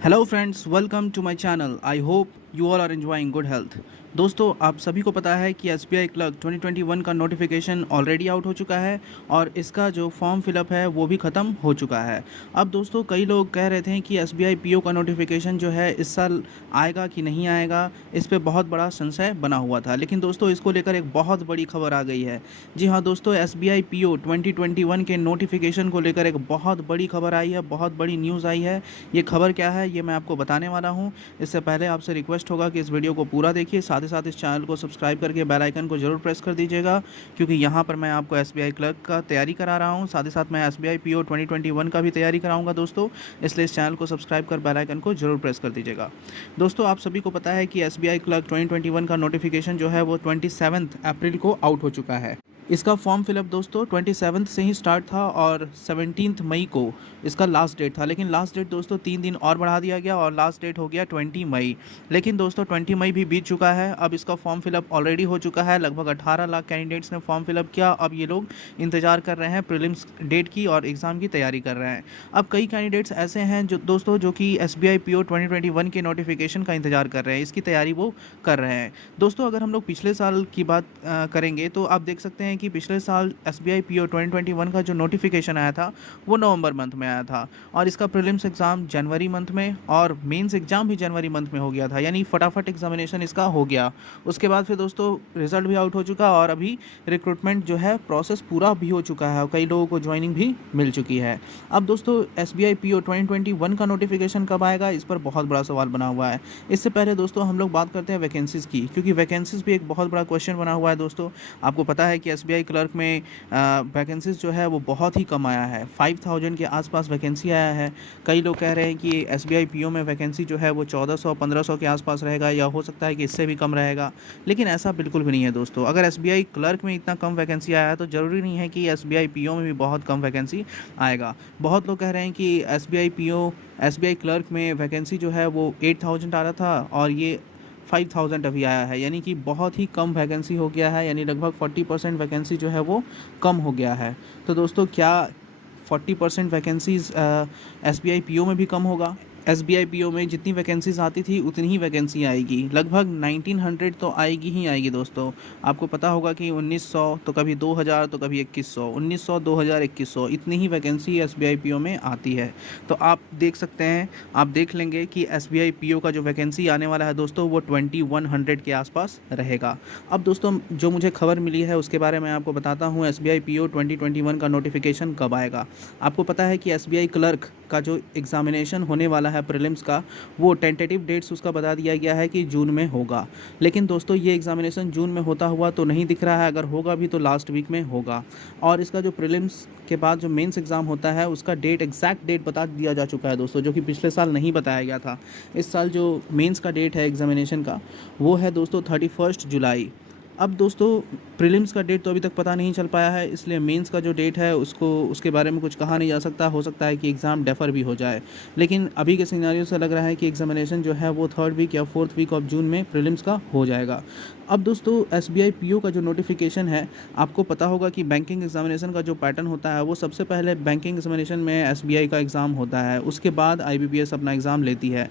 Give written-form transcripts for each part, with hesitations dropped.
Hello friends, welcome to my channel. I hope you all are enjoying good health. दोस्तों, आप सभी को पता है कि एसबीआई क्लर्क 2021 का नोटिफिकेशन ऑलरेडी आउट हो चुका है और इसका जो फॉर्म फिलअप है वो भी ख़त्म हो चुका है। अब दोस्तों, कई लोग कह रहे थे कि एसबीआई पीओ का नोटिफिकेशन जो है इस साल आएगा कि नहीं आएगा, इस पे बहुत बड़ा संशय बना हुआ था। लेकिन दोस्तों, इसको लेकर एक बहुत बड़ी खबर आ गई है। जी हाँ दोस्तों, एसबीआई पीओ 2021 के नोटिफिकेशन को लेकर एक बहुत बड़ी खबर आई है, बहुत बड़ी न्यूज़ आई है। ये खबर क्या है ये मैं आपको बताने वाला हूँ। इससे पहले आपसे रिक्वेस्ट होगा कि इस वीडियो को पूरा देखिए, साथ ही साथ इस चैनल को सब्सक्राइब करके बेल आइकन को जरूर प्रेस कर दीजिएगा, क्योंकि यहाँ पर मैं आपको एसबीआई क्लर्क का तैयारी करा रहा हूँ। साथ ही साथ मैं एसबीआई पीओ 2021 का भी तैयारी कराऊंगा दोस्तों, इसलिए इस चैनल को सब्सक्राइब कर बेल आइकन को जरूर प्रेस कर दीजिएगा। दोस्तों, आप सभी को पता है कि एसबीआई क्लर्क 2021 का नोटिफिकेशन जो है वो 27 अप्रैल को आउट हो चुका है। इसका फॉर्म फिलअप दोस्तों 27 से ही स्टार्ट था और 17 मई को इसका लास्ट डेट था। लेकिन लास्ट डेट दोस्तों 3 दिन और बढ़ा दिया गया और लास्ट डेट हो गया 20 मई। लेकिन दोस्तों 20 मई भी बीत चुका है। अब इसका फॉर्म फिलअप ऑलरेडी हो चुका है। लगभग 18 लाख कैंडिडेट्स ने फॉर्म फिलअप किया। अब ये लोग इंतज़ार कर रहे हैं प्रीलिम्स डेट की और एग्ज़ाम की तैयारी कर रहे हैं। अब कई कैंडिडेट्स ऐसे हैं जो कि एसबीआई पीओ 2021 के नोटिफिकेशन का इंतज़ार कर रहे हैं, इसकी तैयारी वो कर रहे हैं। दोस्तों, अगर हम लोग पिछले साल की बात करेंगे तो आप देख सकते हैं कि पिछले साल एसबीआई पीओ 2021 का जो नोटिफिकेशन आया था वो नवंबर मंथ में आया था और इसका प्रीलिम्स एग्ज़ाम जनवरी मंथ में और मेंस एग्ज़ाम भी जनवरी मंथ में हो गया था, यानी फटाफट एग्जामिनेशन इसका हो गया। उसके बाद फिर दोस्तों रिजल्ट भी आउट हो चुका और अभी रिक्रूटमेंट जो है प्रोसेस पूरा भी हो चुका है और कई लोगों को ज्वाइनिंग भी मिल चुकी है। अब दोस्तों, एसबीआई पीओ 2021 का नोटिफिकेशन कब आएगा, इस पर बहुत बड़ा सवाल बना हुआ है। इससे पहले दोस्तों हम लोग बात करते हैं वैकेंसीज़ की, क्योंकि वैकेंसीज़ भी एक बहुत बड़ा क्वेश्चन बना हुआ है। दोस्तों, आपको पता है कि एसबीआई क्लर्क में वैकेंसीज़ जो है वो बहुत ही कम आया है, 5000 के आसपास वैकेंसी आया है। कई लोग कह रहे हैं कि एसबीआई पीओ में वैकेंसी जो है वो 1400-1500 के आसपास रहेगा या हो सकता है कि इससे भी कम रहेगा। लेकिन ऐसा बिल्कुल भी नहीं है दोस्तों। अगर एसबीआई क्लर्क में इतना कम वैकेंसी आया है तो ज़रूरी नहीं है कि एसबीआई पीओ में भी बहुत कम वैकेंसी आएगा। बहुत लोग कह रहे हैं कि एसबीआई क्लर्क में वैकेंसी जो है वो 8000 आ रहा था और ये 5000 अभी आया है, यानी कि बहुत ही कम वैकेंसी हो गया है, यानी लगभग 40% वैकेंसी जो है वो कम हो गया है। तो दोस्तों, क्या 40% वैकेंसीज़ एसबीआई पीओ में भी कम होगा? एसबीआई पीओ में जितनी वैकेंसीज़ आती थी उतनी ही वैकेंसी आएगी, लगभग 1900 तो आएगी ही आएगी दोस्तों। आपको पता होगा कि 1900 तो कभी 2000 तो कभी 2100, 1900 2000 2100 इतनी ही वैकेंसी एसबीआई पीओ में आती है। तो आप देख सकते हैं, आप देख लेंगे कि एसबीआई पीओ का जो वैकेंसी आने वाला है दोस्तों वो 2100 के आसपास रहेगा। अब दोस्तों, जो मुझे खबर मिली है उसके बारे में आपको बताता हूँ। एसबीआई पीओ 2021 का नोटिफिकेशन कब आएगा? आपको पता है कि एसबीआई क्लर्क का जो एग्ज़ामिनेशन होने वाला है प्रीलिम्स का, वो टेंटेटिव डेट्स उसका बता दिया गया है कि जून में होगा। लेकिन दोस्तों, ये एग्ज़ामिनेशन जून में होता हुआ तो नहीं दिख रहा है। अगर होगा भी तो लास्ट वीक में होगा। और इसका जो प्रीलिम्स के बाद जो मेंस एग्ज़ाम होता है उसका एग्जैक्ट डेट बता दिया जा चुका है दोस्तों, जो कि पिछले साल नहीं बताया गया था। इस साल जो मेंस का डेट है एग्ज़ामिनेशन का वो है दोस्तों 31 जुलाई। अब दोस्तों, प्रीलिम्स का डेट तो अभी तक पता नहीं चल पाया है, इसलिए मेंस का जो डेट है उसके बारे में कुछ कहा नहीं जा सकता। हो सकता है कि एग्ज़ाम डेफर भी हो जाए। लेकिन अभी के सिनेरियो से लग रहा है कि एग्ज़ामिनेशन जो है वो 3rd वीक या 4th वीक ऑफ जून में प्रीलिम्स का हो जाएगा। अब दोस्तों, एसबीआई पीओ का जो नोटिफिकेशन है, आपको पता होगा कि बैंकिंग एग्जामिनेशन का जो पैटर्न होता है वो सबसे पहले बैंकिंग एग्जामिनेशन में एसबीआई का एग्ज़ाम होता है, उसके बाद आईबीपीएस अपना एग्ज़ाम लेती है।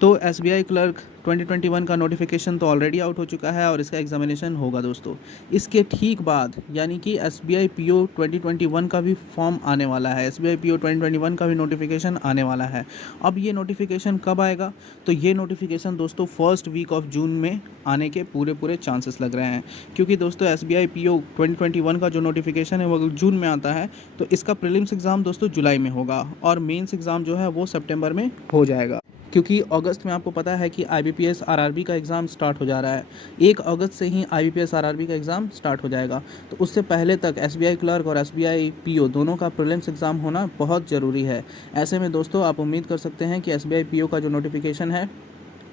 तो एसबीआई क्लर्क 2021 का नोटिफिकेशन तो ऑलरेडी आउट हो चुका है और इसका एग्जामिनेशन होगा दोस्तों। इसके ठीक बाद यानी कि एसबीआई पीओ 2021 का भी फॉर्म आने वाला है, एसबीआई पीओ 2021 का भी नोटिफिकेशन आने वाला है। अब ये नोटिफिकेशन कब आएगा? तो ये नोटिफिकेशन दोस्तों 1st वीक ऑफ जून में आने के पूरे चांसेस लग रहे हैं, क्योंकि दोस्तों एसबीआई पीओ 2021 का जो नोटिफिकेशन है वो अगर जून में आता है तो इसका प्रीलिम्स एग्ज़ाम दोस्तों जुलाई में होगा और मेंस एग्ज़ाम जो है वो सितंबर में हो जाएगा, क्योंकि अगस्त में आपको पता है कि आईबीपीएस आरआरबी का एग्ज़ाम स्टार्ट हो जा रहा है। 1 अगस्त से ही आईबीपीएस आरआरबी का एग्ज़ाम स्टार्ट हो जाएगा। तो उससे पहले तक एसबीआई क्लर्क और एसबीआई पीओ दोनों का प्रीलिम्स एग्ज़ाम होना बहुत ज़रूरी है। ऐसे में दोस्तों आप उम्मीद कर सकते हैं कि एसबीआई पीओ का जो नोटिफिकेशन है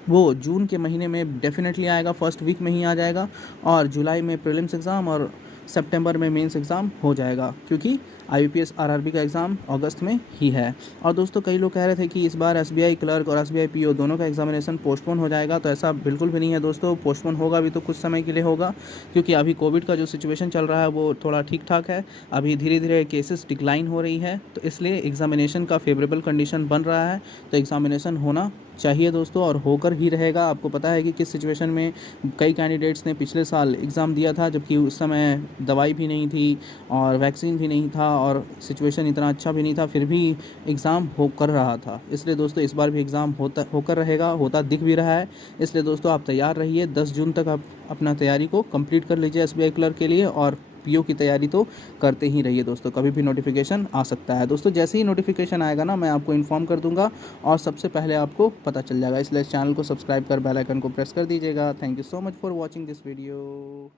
वो जून के महीने में डेफिनेटली आएगा, 1st वीक में ही आ जाएगा और जुलाई में प्रीलिम्स एग्ज़ाम और सितंबर में मेंस एग्ज़ाम हो जाएगा, क्योंकि IBPS RRB का एग्ज़ाम अगस्त में ही है। और दोस्तों कई लोग कह रहे थे कि इस बार SBI क्लर्क और SBI PO दोनों का एग्जामिनेशन पोस्टपोन हो जाएगा, तो ऐसा बिल्कुल भी नहीं है दोस्तों। पोस्टपोन होगा भी तो कुछ समय के लिए होगा, क्योंकि अभी कोविड का जो सिचुएशन चल रहा है वो थोड़ा ठीक ठाक है। अभी धीरे धीरे केसेस डिक्लाइन हो रही है, तो इसलिए एग्जामिनेशन का फेवरेबल कंडीशन बन रहा है, तो एग्जामिनेशन होना चाहिए दोस्तों, और होकर ही रहेगा। आपको पता है कि किस सिचुएशन में कई कैंडिडेट्स ने पिछले साल एग्ज़ाम दिया था, जबकि उस समय दवाई भी नहीं थी और वैक्सीन भी नहीं था और सिचुएशन इतना अच्छा भी नहीं था, फिर भी एग्ज़ाम होकर रहा था। इसलिए दोस्तों इस बार भी एग्ज़ाम होकर रहेगा, होता दिख भी रहा है। इसलिए दोस्तों आप तैयार रहिए। 10 जून तक आप अपना तैयारी को कंप्लीट कर लीजिए SBI क्लर्क के लिए, और PO की तैयारी तो करते ही रहिए दोस्तों। कभी भी नोटिफिकेशन आ सकता है दोस्तों। जैसे ही नोटिफिकेशन आएगा ना, मैं आपको इन्फॉर्म कर दूंगा और सबसे पहले आपको पता चल जाएगा। इसलिए इस चैनल को सब्सक्राइब कर बेल आइकन को प्रेस कर दीजिएगा। Thank you so much for watching this video.